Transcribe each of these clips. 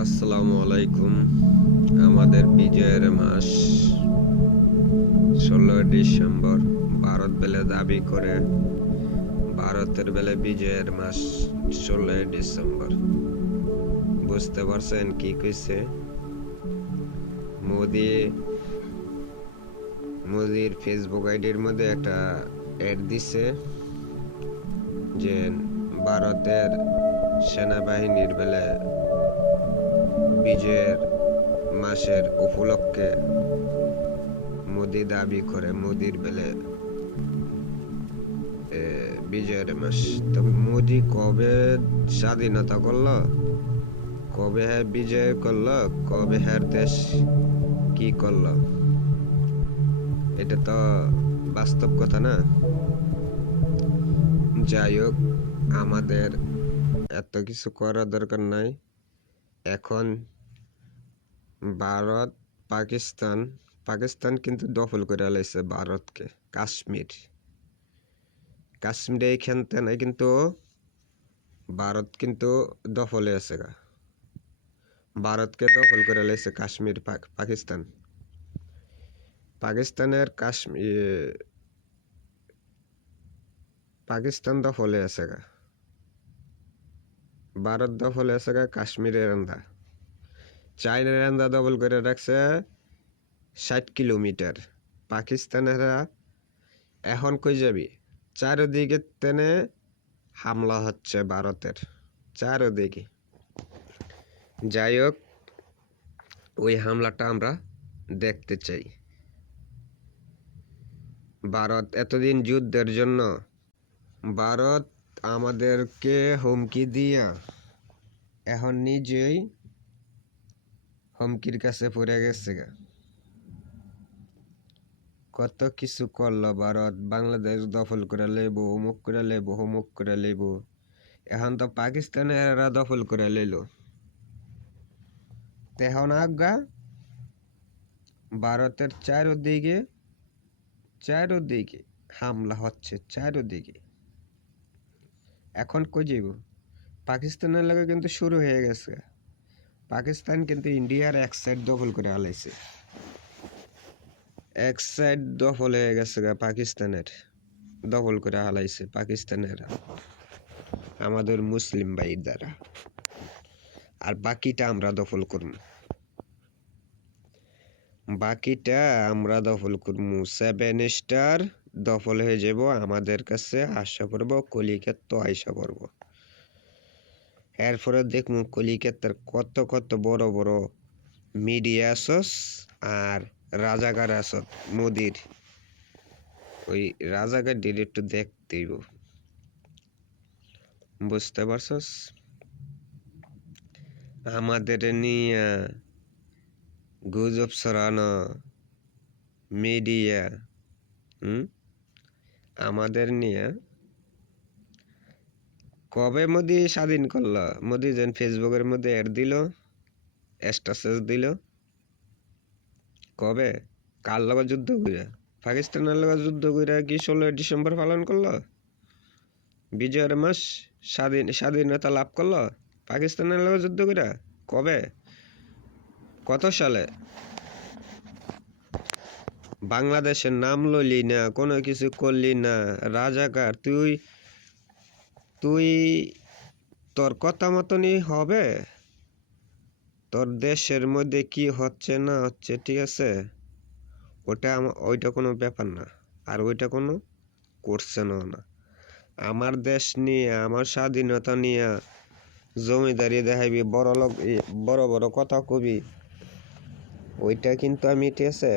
আসসালামু আলাইকুম। আমাদের বিজয়ের মাস 16 ডিসেম্বর। ভারত বেলে দাবি করে ভারতের বেলে বিজয়ের মাস 16 ডিসেম্বর। বুঝতে পারছেন কি কইছে? মোদির ফেসবুক আইডির মধ্যে একটা অ্যাড দিছে যে ভারতের সেনাবাহিনীর বেলে বিজয়ের মাসের উপলক্ষে মোদি দাবি করে মোদির বেলে বিজয়ের মাস। তো মোদি কবে স্বাধীনতা করলো, কবে হ্যাঁ বিজয় করলো, কবে হ্যাঁ দেশ কি করলো? এটা তো বাস্তব কথা না। যাই হোক, আমাদের এত কিছু করার দরকার নাই। এখন ভারত পাকিস্তান কিন্তু দখল করে লাইছে ভারতকে। কাশ্মীরে এইখান থেকে কিন্তু ভারত কিন্তু দখলে আছে গা। ভারতকে দখল করে লাইছে কাশ্মীর। পাকিস্তান দখলে আছে গা। ভারত দখলে আছে গা কাশ্মীরের রান্দা। চাইনার রান্দা দখল করে রাখছে 60 কিলোমিটার। পাকিস্তানেরা এখন কই যাবি? চারিদিকে তেনে হামলা হচ্ছে ভারতের, চারিদিকে। যাই হোক, ওই হামলাটা আমরা দেখতে চাই। ভারত এতদিন যুদ্ধের জন্য ভারত আমাদেরকে হুমকি দিয়া এখন নিজেই হুমকির কাছে পড়ে গেছে গা। কত কিছু করলো ভারত, বাংলাদেশ দখল করে লইব, অমুক করে লইব, হুমুক করে লইব। এখন তো পাকিস্তানেরা দখল করে লইল। এখন আজ্ঞা ভারতের চারিদিকে হামলা হচ্ছে, চারিদিকে। এখন কই যাইব? পাকিস্তানের লাগে কিন্তু শুরু হয়ে গেছে। পাকিস্তান কিন্তু ইন্ডিয়ার এক সাইড দখল করে আলাইছে। এক সাইড দখল হয়ে গেছে গা, পাকিস্তানের দখল করে হালাইছে পাকিস্তানের আমাদের মুসলিম ভাই দ্বারা। আর বাকিটা আমরা দখল করবো। 7 স্টার দখল হয়ে যাব। আমাদের কাছে আশা করবো কলিকাতা আশা করবো। এরপরে দেখবো কলিকাতার কত কত বড় বড় মিডিয়া আসস আর রাজাকার আসত মোদির। ওই রাজাকার একটু দেখতেইব। বুঝতে পারছস? আমাদের নিয়ে গুজব ছড়ানো মিডিয়া, আমাদের নিয়ে কবে মোদি স্বাধীন করলো? মোদি যেন ফেসবুকের মধ্যে অ্যাড দিল, স্ট্যাটাস দিল, কবে? কার লগে যুদ্ধ কইরা? পাকিস্তানের লগে যুদ্ধ কইরা কি 16 ডিসেম্বর পালন করলো? বিজয়ের মাস স্বাধীনতা লাভ করলো পাকিস্তানের লগে যুদ্ধ কইরা? কবে? কত সালে? বাংলাদেশের নাম লইলি না, কোনো কিছু করলি না, রাজাকার। তুই তোর কথা মতনই হবে। তোর দেশের মধ্যে কি হচ্ছে না হচ্ছে, ঠিক আছে, ওইটা কোনো ব্যাপার না। আর ওইটা কোনো করছে না। আমার দেশ নিয়ে, আমার স্বাধীনতা নিয়ে জমিদারি দেখাইবি, বড় বড় কথা কবি, ওইটা কিন্তু আমি, ঠিক আছে,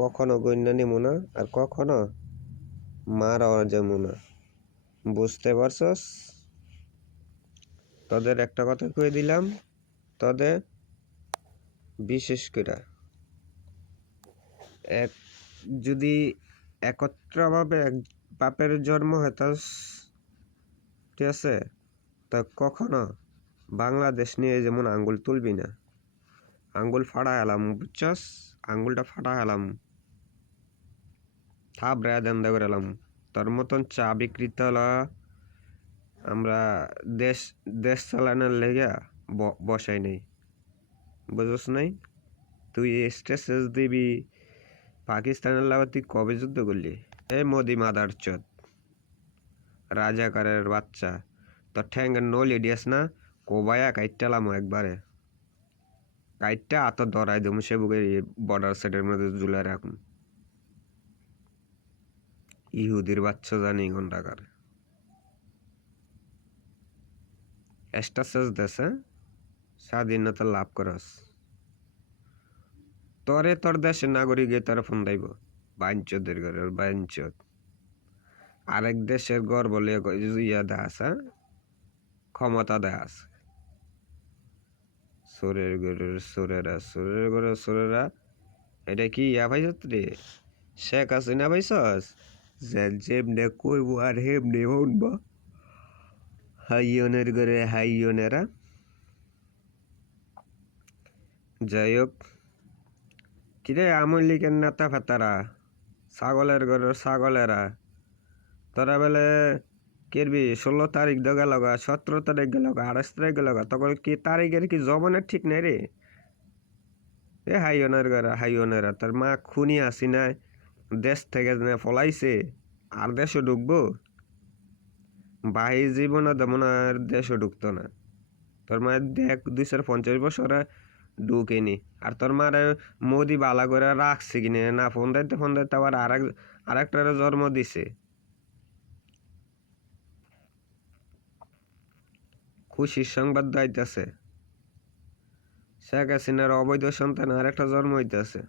কখনো গণ্য নিব না। আর কখনো মারাও যাবো না। বুঝতে পারছস? তোদের একটা কথা কয়ে দিলাম, তোদের বিশেষ করে যদি একত্রভাবে এক বাপের জন্ম হতাস, ঠিক আছে, তা কখনো বাংলাদেশ নিয়ে যেমন আঙ্গুল তুলবি না। আঙ্গুল ফাড়া এলাম, বুঝছস? আঙ্গুলটা ফাড়া এলাম, থাবড়ায় দেন্দা করে এলাম। তোর মতন চা বিক্রেতারা আমরা দেশ চালানোর লেগে বসাই নেই। বুঝছ নাই? তুই স্ট্রেসেস দিবি পাকিস্তানের লাগে তুই কবে যুদ্ধ করলি? এই মোদি মাদার চোদ রাজাকারের বাচ্চা, তোর ঠ্যাঙ্গের নলি দিয়েস না, কোবায়া কাইটালাম একবারে, কাইটটা আত ধরাই দেবো সে বুকে বর্ডার সেটের মধ্যে ঝুলে রাখুন। ইহুদির বাচ্চা জানি ঘন্টাকার স্ট্যাটাস দেশে স্বাধীনতা লাভ করস, তোরে তোর দেশের নাগরিকে তোর ফোন দাইব বাঞ্চদের ঘরের বাঞ্চদ, আরেক দেশের গর্ব লিয়ে ইয়া দেখাস, ক্ষমতা দেখাস। সুরের ঘরের সুরেরা, সুরের ঘরের সুরেরা, এটা কি ইয়া পাইছত রে? শেখ হাসিনা পাইছস? যে যেমনে কইব আর হেমনে হনব। হাইয়নের ঘরে হাইয়নেরা। যাই হোক, কিরে আওয়ামী লীগের নেতা ফেতারা, ছাগলের ঘরের ছাগলেরা, তোরা বেলে কেরবি 16 তারিখ তো গেল গা, 17 তারিখ গেল গা, 28 তারিখ গেল গা, তখন কি তারিখের কি জমানের ঠিক নেই রে? এ হাইয়নের ঘরে হাইয়নেরা, তোর মা খুনি আসি নাই, দেশ থেকে ফলাইছে আর দেশে ঢুকবো? বাহি জীবনে তেমন আর দেশে ঢুকতো না। তোর মায়ের দেখ 250 বছরে ঢুকেনি, আর তোর মারে মোদি বালা করে রাখছে কিনে না, ফোন দিতে আবার আরেকটার জন্ম দিছে। খুশির সংবাদ দাইতেছে, শেখ হাসিনার অবৈধ সন্তান আরেকটা জন্ম হইতেছে।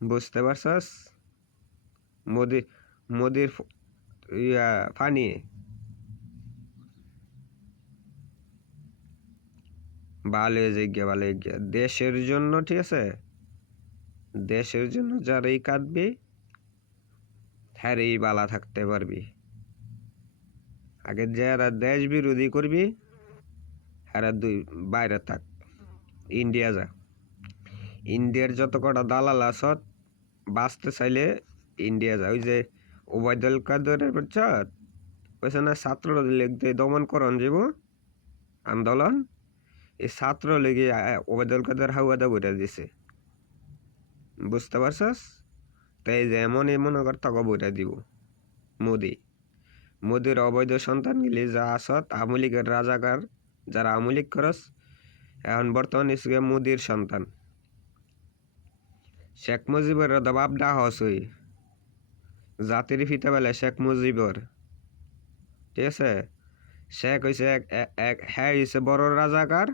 বুঝতে পারছস? মোদির ইয়া ফানি ভালো জিজ্ঞা ভালো জিজ্ঞা দেশের জন্য, ঠিক আছে? দেশের জন্য যারাই কাঁদবি হ্যারেই বালা থাকতে পারবি। আগে যারা দেশ বিরোধী করবি হ্যারা বাইরে থাক, ইন্ডিয়া যা। ইন্ডিয়ার যত কটা দালাল আসত বাঁচতে চাইলে ইন্ডিয়া যা। ওই যে ওবায়দুল কাদেরের বুঝছত, ওইখানে না ছাত্রলীগ দমন করণ যাব আন্দোলন, এই ছাত্রলীগে ওবায়দুল কাদের হাওয়াদা বইটা দিছে। বুঝতে পারছস? তাই যে এমনই মনে কর তক বইটা দিব মোদির অবৈধ সন্তান গিলি যা আসত আওয়ামী লীগের রাজাকার, যারা আওয়ামী লীগ করস এখন বর্তমান ইসগে মোদির সন্তান। শেখ মুজিবের বাপ ডা হসই, জাতির ফিতে বেলে শেখ মুজিবর, ঠিক আছে? শেখ হয়েছে হ্যাঁ হয়েছে বড় রাজাকার,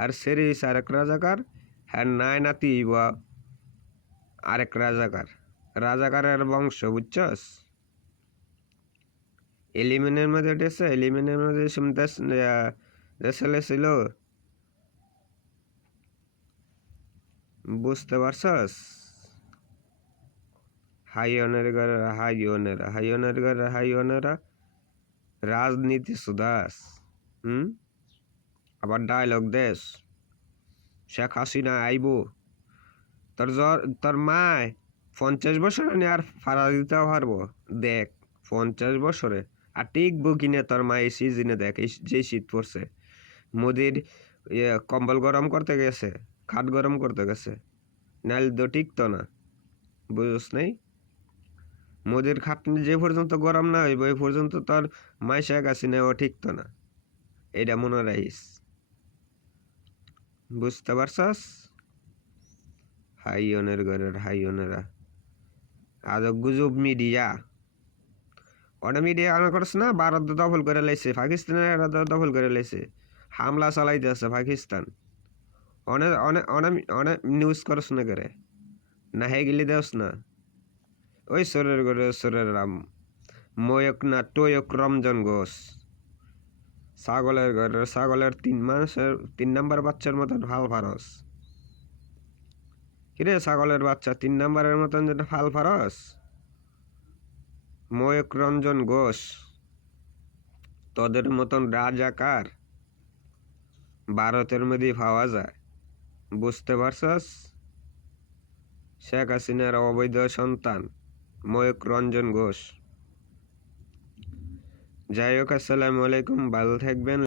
আর সেরি হয়েছে আরেক রাজাকার, হ্যাঁ নাই নাতি বা আরেক রাজাকার, রাজাকারের বংশ, বুঝছস? এলিমেনের মধ্যে উঠেছে, এলিমেনের মধ্যে ছেলে ছিল, বুঝতে পারছস? হাইয়নেরা রাজনীতি সুদাস। আবার ডায়লগ দেশ, শেখ হাসিনা আইব, তোর মায় 50 বছরে নিয়ে আর ফাড়া দিতে পারবো? দেখ 50 বছরে আর টিকবো কিনে তোর মা এই সিজনে, দেখ যে শীত পড়ছে, মোদির কম্বল গরম করতে গেছে, খাট গরম করতে গেছে, নাইল তো টিকতো না। বুঝছ নাই? মোদির খাটনি যে পর্যন্ত গরম না হইব এই পর্যন্ত তোর মাই শেখ হাসিনাও ঠিকতো না, এটা মনে রাখিস। বুঝতে পারছস? হাইয়নের ঘরের হাইয়নেরা, আজ গুজব মিডিয়া, ওটা মিডিয়া আনা করছে না, ভারত দখল করে লাইছে, পাকিস্তানের দখল করে লাইছে, হামলা চালাইতেছে পাকিস্তান। অনেক অনেক অনেক অনেক নিউজ করস না করে না, হে গিলি দেওস না। ওই সোরের ঘরে সোরের রাম ময়ক না টয়ক রমজান ঘোষ, ছাগলের ঘরের ছাগলের 3 নাম্বার বাচ্চার মতন ফাল ফারস। কিরে ছাগলের বাচ্চা 3 নাম্বারের মতন যেটা ফাল ফারস? ময়ক রঞ্জন ঘোষ, তোদের মতন রাজাকার ভারতের মধ্যে পাওয়া যায়। বুঝতে পারছস? শেখ হাসিনার অবৈধ সন্তান ময়ক রঞ্জন ঘোষ। যাই হোক, আসসালামু আলাইকুম, ভালো থাকবেন।